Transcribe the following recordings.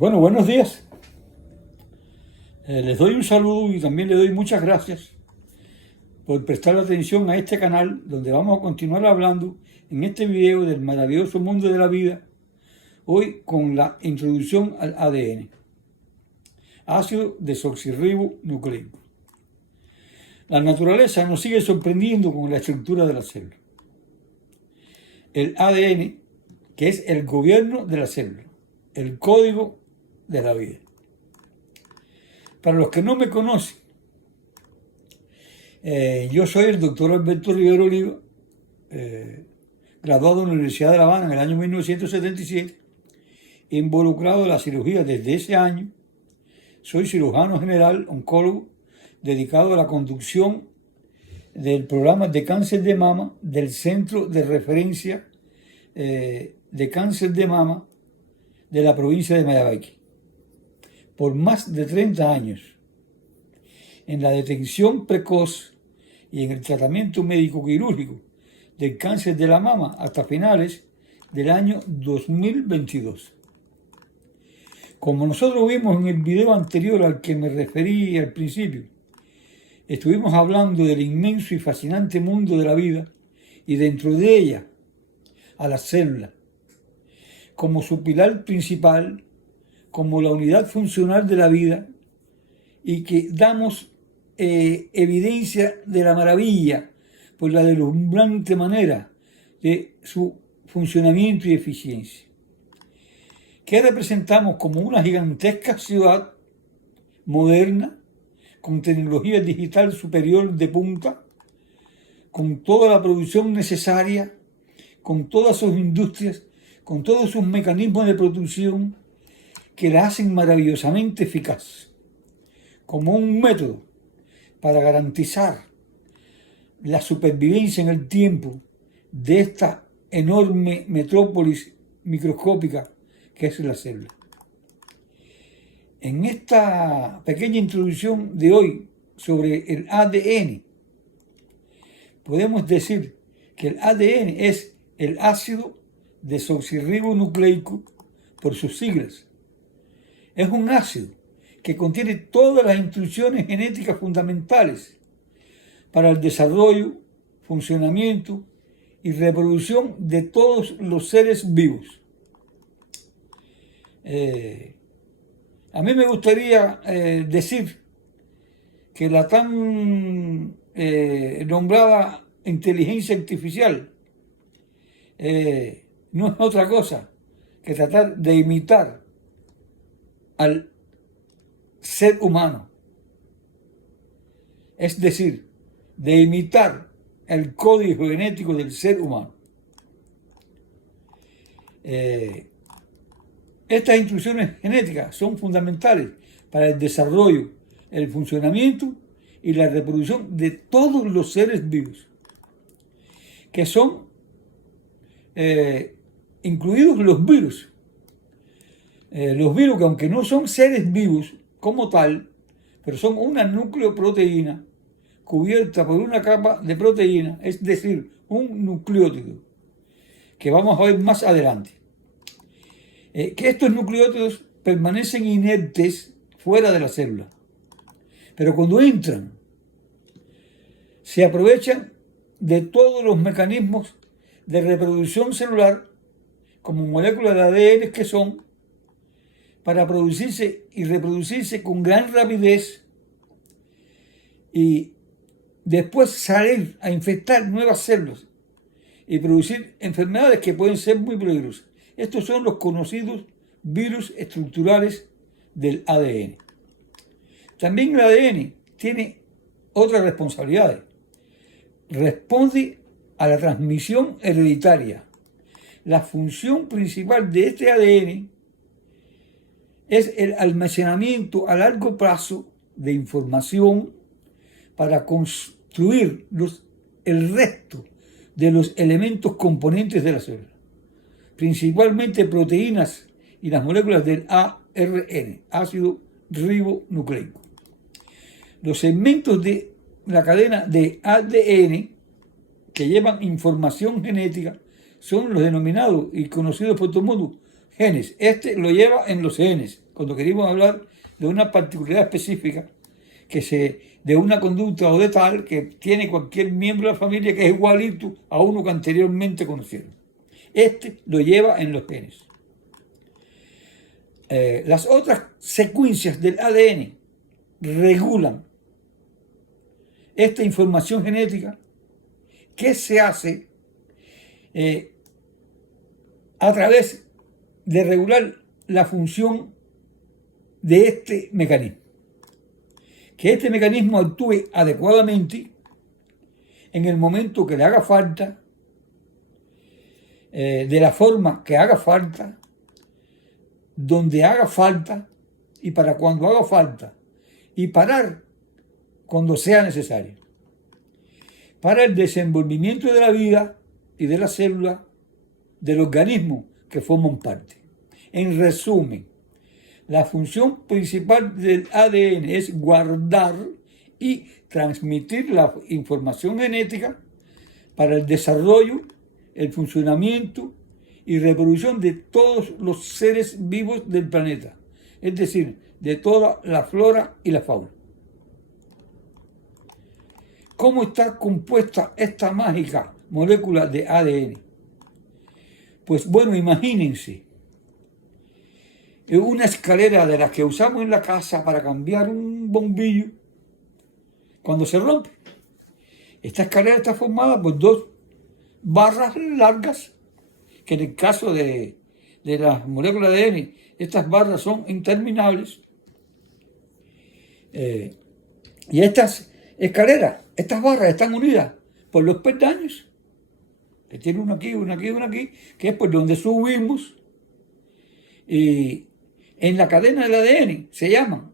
Bueno, buenos días. Les doy un saludo y también les doy muchas gracias por prestar atención a este canal donde vamos a continuar hablando en este video del maravilloso mundo de la vida, hoy con la introducción al ADN, ácido desoxirribonucleico. La naturaleza nos sigue sorprendiendo con la estructura de la célula. El ADN, que es el gobierno de la célula, el código de la vida. Para los que no me conocen, yo soy el doctor Alberto Rivero Oliva, graduado en la Universidad de La Habana en el año 1977, involucrado en la cirugía desde ese año. Soy cirujano general, oncólogo, dedicado a la conducción del programa de cáncer de mama del Centro de Referencia de Cáncer de Mama de la provincia de Mayagüez, por más de 30 años, en la detección precoz y en el tratamiento médico quirúrgico del cáncer de la mama hasta finales del año 2022. Como nosotros vimos en el video anterior al que me referí al principio, estuvimos hablando del inmenso y fascinante mundo de la vida y dentro de ella a la célula, como su pilar principal, como la unidad funcional de la vida, y que damos evidencia de la maravilla por la deslumbrante manera de su funcionamiento y eficiencia. Que representamos como una gigantesca ciudad moderna, con tecnología digital superior de punta, con toda la producción necesaria, con todas sus industrias, con todos sus mecanismos de producción que la hacen maravillosamente eficaz, como un método para garantizar la supervivencia en el tiempo de esta enorme metrópolis microscópica que es la célula. En esta pequeña introducción de hoy sobre el ADN, podemos decir que el ADN es el ácido desoxirribonucleico por sus siglas. Es un ácido que contiene todas las instrucciones genéticas fundamentales para el desarrollo, funcionamiento y reproducción de todos los seres vivos. A mí me gustaría decir que la tan nombrada inteligencia artificial no es otra cosa que tratar de imitar al ser humano, es decir, de imitar el código genético del ser humano. Estas instrucciones genéticas son fundamentales para el desarrollo, el funcionamiento y la reproducción de todos los seres vivos, que son incluidos los virus. Los virus, que aunque no son seres vivos como tal, pero son una nucleoproteína cubierta por una capa de proteína, es decir, un nucleótido, que vamos a ver más adelante. Que estos nucleótidos permanecen inertes fuera de la célula, pero cuando entran, se aprovechan de todos los mecanismos de reproducción celular, como moléculas de ADN que son, para producirse y reproducirse con gran rapidez y después salir a infectar nuevas células y producir enfermedades que pueden ser muy peligrosas. Estos son los conocidos virus estructurales del ADN. También el ADN tiene otras responsabilidades. Responde a la transmisión hereditaria. La función principal de este ADN es el almacenamiento a largo plazo de información para construir el resto de los elementos componentes de la célula, principalmente proteínas y las moléculas del ARN, ácido ribonucleico. Los segmentos de la cadena de ADN que llevan información genética son los denominados y conocidos por todo el mundo genes. Este lo lleva en los genes, cuando queremos hablar de una particularidad específica de una conducta o de tal que tiene cualquier miembro de la familia que es igualito a uno que anteriormente conocieron. Este lo lleva en los genes. Las otras secuencias del ADN regulan esta información genética que se hace a través de regular la función de este mecanismo. Que este mecanismo actúe adecuadamente en el momento que le haga falta, de la forma que haga falta, donde haga falta y para cuando haga falta, y parar cuando sea necesario, para el desenvolvimiento de la vida y de las células del organismo que forman parte. En resumen, la función principal del ADN es guardar y transmitir la información genética para el desarrollo, el funcionamiento y reproducción de todos los seres vivos del planeta, es decir, de toda la flora y la fauna. ¿Cómo está compuesta esta mágica molécula de ADN? Pues bueno, imagínense una escalera de las que usamos en la casa para cambiar un bombillo cuando se rompe. Esta escalera está formada por dos barras largas, que en el caso de las moléculas de ADN, estas barras son interminables. Y estas escaleras, estas barras están unidas por los peldaños, que tiene uno aquí, uno aquí, uno aquí, que es por donde subimos. Y en la cadena del ADN se llaman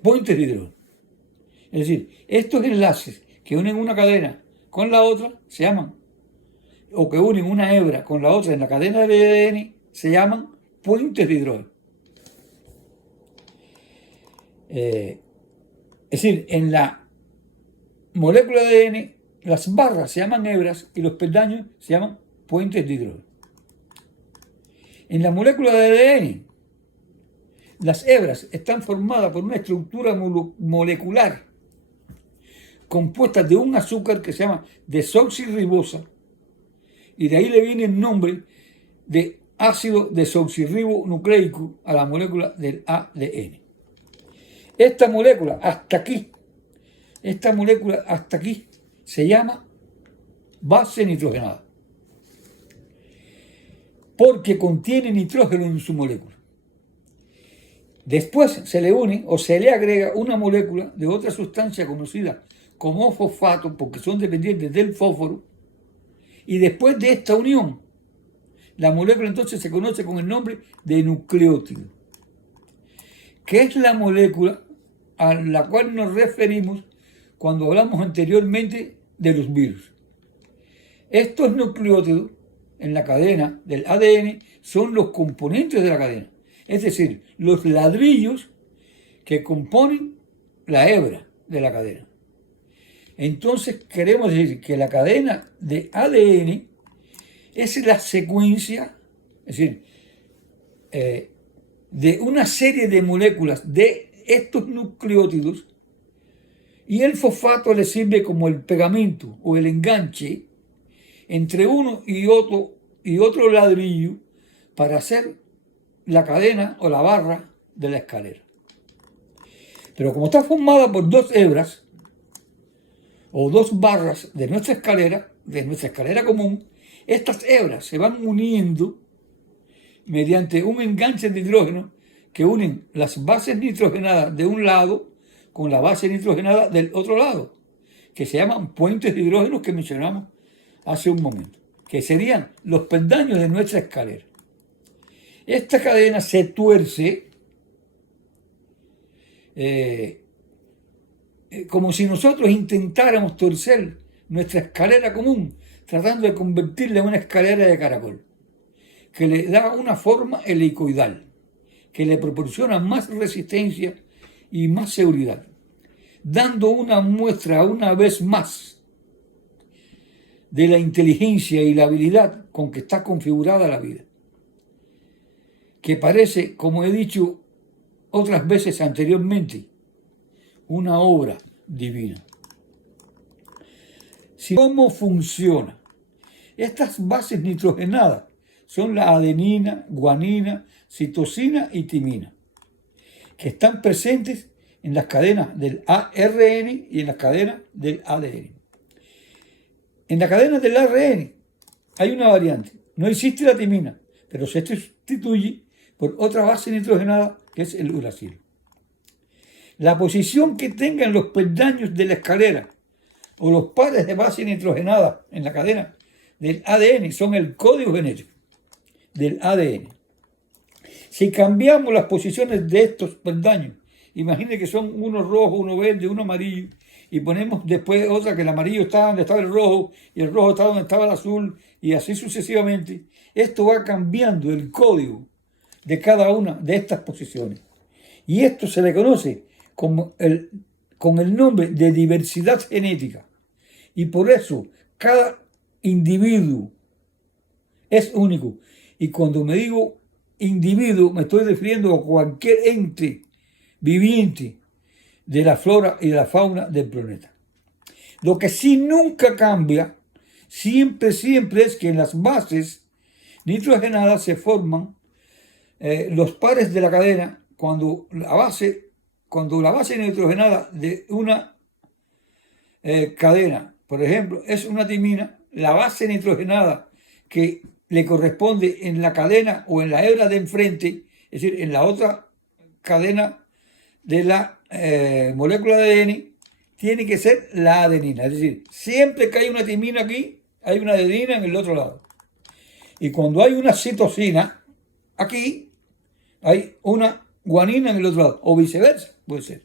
puentes de hidrógeno. Es decir, estos enlaces que unen una cadena con la otra se llaman, o que unen una hebra con la otra en la cadena del ADN, se llaman puentes de hidrógeno. Es decir, en la molécula de ADN las barras se llaman hebras y los peldaños se llaman puentes de hidrógeno. En la molécula de ADN, las hebras están formadas por una estructura molecular compuesta de un azúcar que se llama desoxirribosa, y de ahí le viene el nombre de ácido desoxirribonucleico a la molécula del ADN. Esta molécula hasta aquí se llama base nitrogenada, porque contiene nitrógeno en su molécula. Después se le une o se le agrega una molécula de otra sustancia conocida como fosfato, porque son dependientes del fósforo, y después de esta unión, la molécula entonces se conoce con el nombre de nucleótido, que es la molécula a la cual nos referimos cuando hablamos anteriormente de los virus. Estos nucleótidos en la cadena del ADN son los componentes de la cadena, es decir, los ladrillos que componen la hebra de la cadena. Entonces queremos decir que la cadena de ADN es la secuencia, es decir, de una serie de moléculas de estos nucleótidos, y el fosfato le sirve como el pegamento o el enganche entre uno y otro ladrillo para hacer la cadena o la barra de la escalera. Pero como está formada por dos hebras o dos barras de nuestra escalera común, estas hebras se van uniendo mediante un enganche de hidrógeno que unen las bases nitrogenadas de un lado con la base nitrogenada del otro lado, que se llaman puentes de hidrógeno que mencionamos hace un momento, que serían los peldaños de nuestra escalera. Esta cadena se tuerce como si nosotros intentáramos torcer nuestra escalera común, tratando de convertirla en una escalera de caracol, que le da una forma helicoidal, que le proporciona más resistencia y más seguridad, dando una muestra una vez más de la inteligencia y la habilidad con que está configurada la vida. que parece, como he dicho otras veces anteriormente, una obra divina. ¿Cómo funciona? Estas bases nitrogenadas son la adenina, guanina, citosina y timina, que están presentes en las cadenas del ARN y en las cadenas del ADN. En la cadena del ARN hay una variante. No existe la timina, pero se sustituye por otra base nitrogenada que es el uracilo. La posición que tengan los peldaños de la escalera o los pares de base nitrogenada en la cadena del ADN son el código genético del ADN. Si cambiamos las posiciones de estos peldaños, imagine que son uno rojo, uno verde, uno amarillo, y ponemos después otra que el amarillo está donde estaba el rojo y el rojo está donde estaba el azul y así sucesivamente, esto va cambiando el código de cada una de estas posiciones. Y esto se le conoce con el nombre de diversidad genética. Y por eso cada individuo es único. Y cuando me digo individuo, me estoy refiriendo a cualquier ente viviente de la flora y de la fauna del planeta. Lo que sí nunca cambia, siempre es que en las bases nitrogenadas se forman los pares de la cadena cuando la base nitrogenada de una cadena, por ejemplo, es una timina, la base nitrogenada que le corresponde en la cadena o en la hebra de enfrente, es decir, en la otra cadena de la molécula de ADN, tiene que ser la adenina. Es decir, siempre que hay una timina aquí, hay una adenina en el otro lado. Y cuando hay una citosina aquí, hay una guanina en el otro lado, o viceversa, puede ser.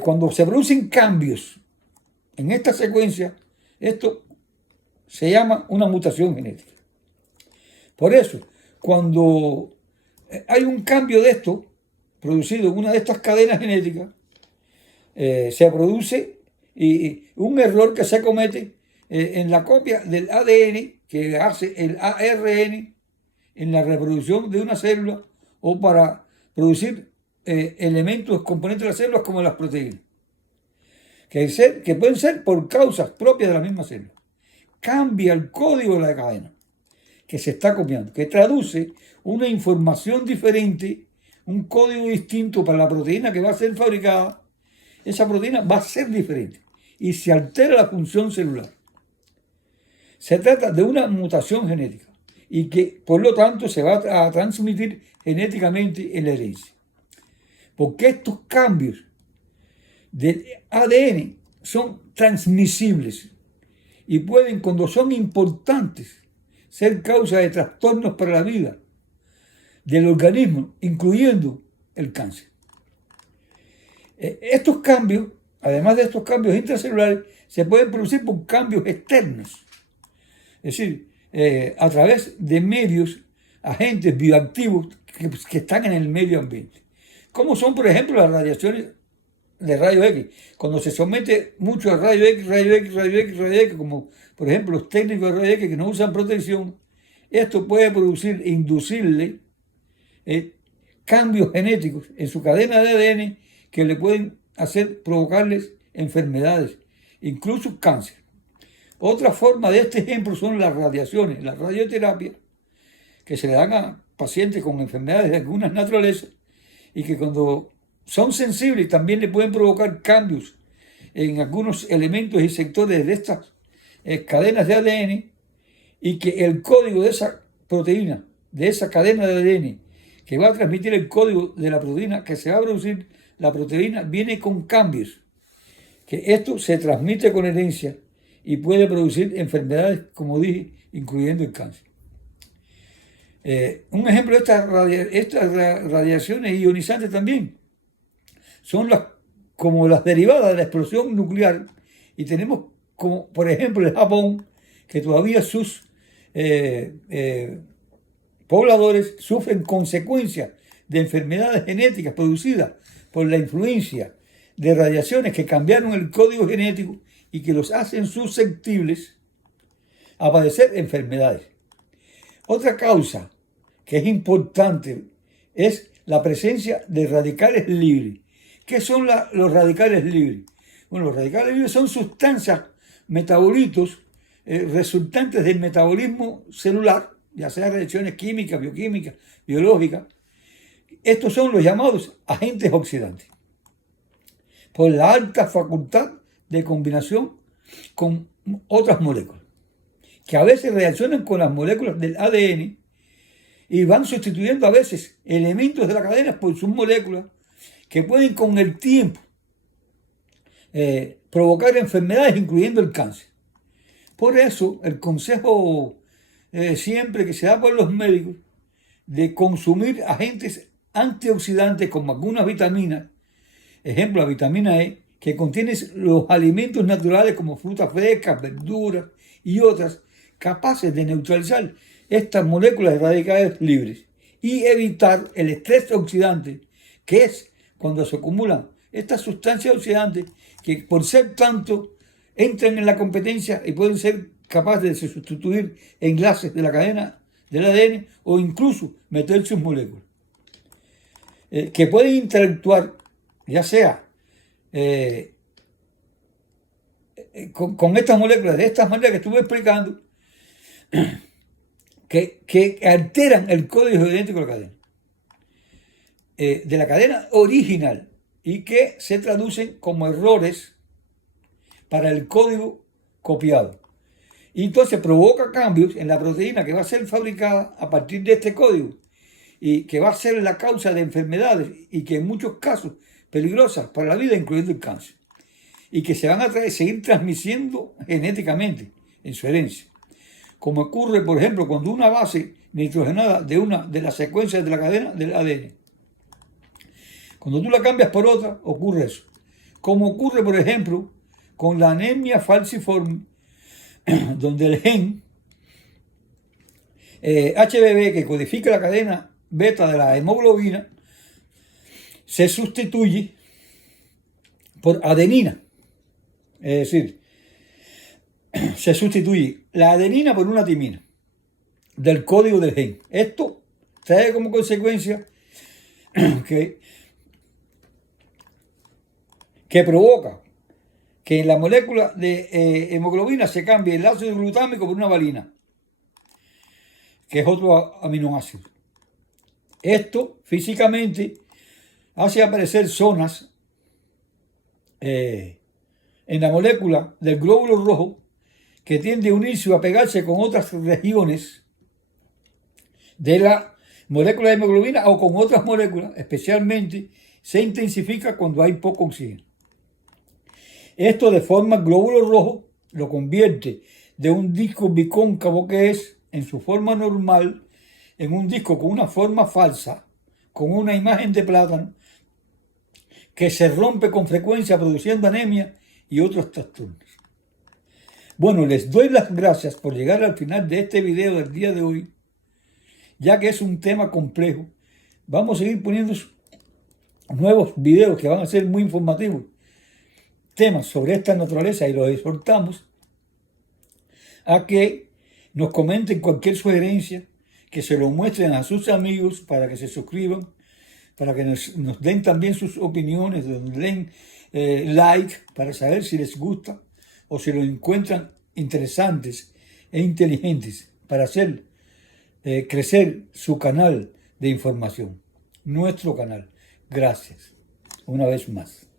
Cuando se producen cambios en esta secuencia, esto se llama una mutación genética. Por eso, cuando hay un cambio de esto, producido en una de estas cadenas genéticas, se produce un error que se comete en la copia del ADN que hace el ARN en la reproducción de una célula o para producir elementos, componentes de las células como las proteínas, que pueden ser por causas propias de la misma célula. Cambia el código de la cadena que se está copiando, que traduce una información diferente, un código distinto para la proteína que va a ser fabricada. Esa proteína va a ser diferente y se altera la función celular. Se trata de una mutación genética y que por lo tanto se va a transmitir genéticamente en la herencia. Porque estos cambios del ADN son transmisibles y pueden, cuando son importantes, ser causa de trastornos para la vida del organismo, incluyendo el cáncer. Estos cambios, además de estos cambios intracelulares, se pueden producir por cambios externos, es decir, a través de medios, agentes bioactivos que están en el medio ambiente, como son, por ejemplo, las radiaciones de rayos X. Cuando se somete mucho a rayos X, como por ejemplo los técnicos de rayos X que no usan protección, esto puede producir, inducirle cambios genéticos en su cadena de ADN que le pueden provocarles enfermedades, incluso cáncer. Otra forma de este ejemplo son las radiaciones, la radioterapia, que se le dan a pacientes con enfermedades de algunas naturalezas y que cuando son sensibles también le pueden provocar cambios en algunos elementos y sectores de estas cadenas de ADN y que el código de esa proteína, de esa cadena de ADN, que va a transmitir el código de la proteína que se va a producir, la proteína viene con cambios, que esto se transmite con herencia y puede producir enfermedades, como dije, incluyendo el cáncer. Un ejemplo de estas radiaciones ionizantes también son como las derivadas de la explosión nuclear, y tenemos como por ejemplo el Japón, que todavía sus pobladores sufren consecuencias de enfermedades genéticas producidas por la influencia de radiaciones que cambiaron el código genético y que los hacen susceptibles a padecer enfermedades. Otra causa que es importante es la presencia de radicales libres. ¿Qué son los radicales libres? Bueno, los radicales libres son sustancias, metabolitos, resultantes del metabolismo celular, ya sea reacciones químicas, bioquímicas, biológicas. Estos son los llamados agentes oxidantes, por la alta facultad de combinación con otras moléculas, que a veces reaccionan con las moléculas del ADN y van sustituyendo a veces elementos de la cadena por sus moléculas, que pueden con el tiempo provocar enfermedades, incluyendo el cáncer. Por eso el consejo siempre que se da por los médicos de consumir agentes antioxidantes como algunas vitaminas, ejemplo la vitamina E, que contiene los alimentos naturales como frutas frescas, verduras y otras, capaces de neutralizar estas moléculas de radicales libres y evitar el estrés oxidante, que es cuando se acumulan estas sustancias oxidantes que por ser tanto entran en la competencia y pueden ser capaces de sustituir enlaces de la cadena del ADN o incluso meter sus moléculas, que pueden interactuar ya sea con estas moléculas de estas maneras que estuve explicando, que alteran el código genético de la cadena original y que se traducen como errores para el código copiado. Y entonces provoca cambios en la proteína que va a ser fabricada a partir de este código y que va a ser la causa de enfermedades y que en muchos casos peligrosas para la vida, incluyendo el cáncer, y que se van a seguir transmitiendo genéticamente en su herencia. Como ocurre, por ejemplo, cuando una base nitrogenada de una de las secuencias de la cadena del ADN, cuando tú la cambias por otra, ocurre eso. Como ocurre, por ejemplo, con la anemia falciforme, donde el gen HBB, que codifica la cadena beta de la hemoglobina, se sustituye por adenina. Es decir, se sustituye la adenina por una timina del código del gen. Esto trae como consecuencia que provoca que en la molécula de hemoglobina se cambie el ácido glutámico por una valina, que es otro aminoácido. Esto físicamente hace aparecer zonas en la molécula del glóbulo rojo que tiende a unirse o a pegarse con otras regiones de la molécula de hemoglobina o con otras moléculas, especialmente se intensifica cuando hay poco oxígeno. Esto deforma el glóbulo rojo, lo convierte de un disco bicóncavo que es en su forma normal en un disco con una forma falsa, con una imagen de plátano, que se rompe con frecuencia produciendo anemia y otros trastornos. Bueno, les doy las gracias por llegar al final de este video del día de hoy, ya que es un tema complejo. Vamos a seguir poniendo nuevos videos que van a ser muy informativos, temas sobre esta naturaleza, y los exhortamos a que nos comenten cualquier sugerencia, que se lo muestren a sus amigos para que se suscriban, para que nos den también sus opiniones, nos den like para saber si les gusta o si lo encuentran interesantes e inteligentes para hacer crecer su canal de información, nuestro canal. Gracias una vez más.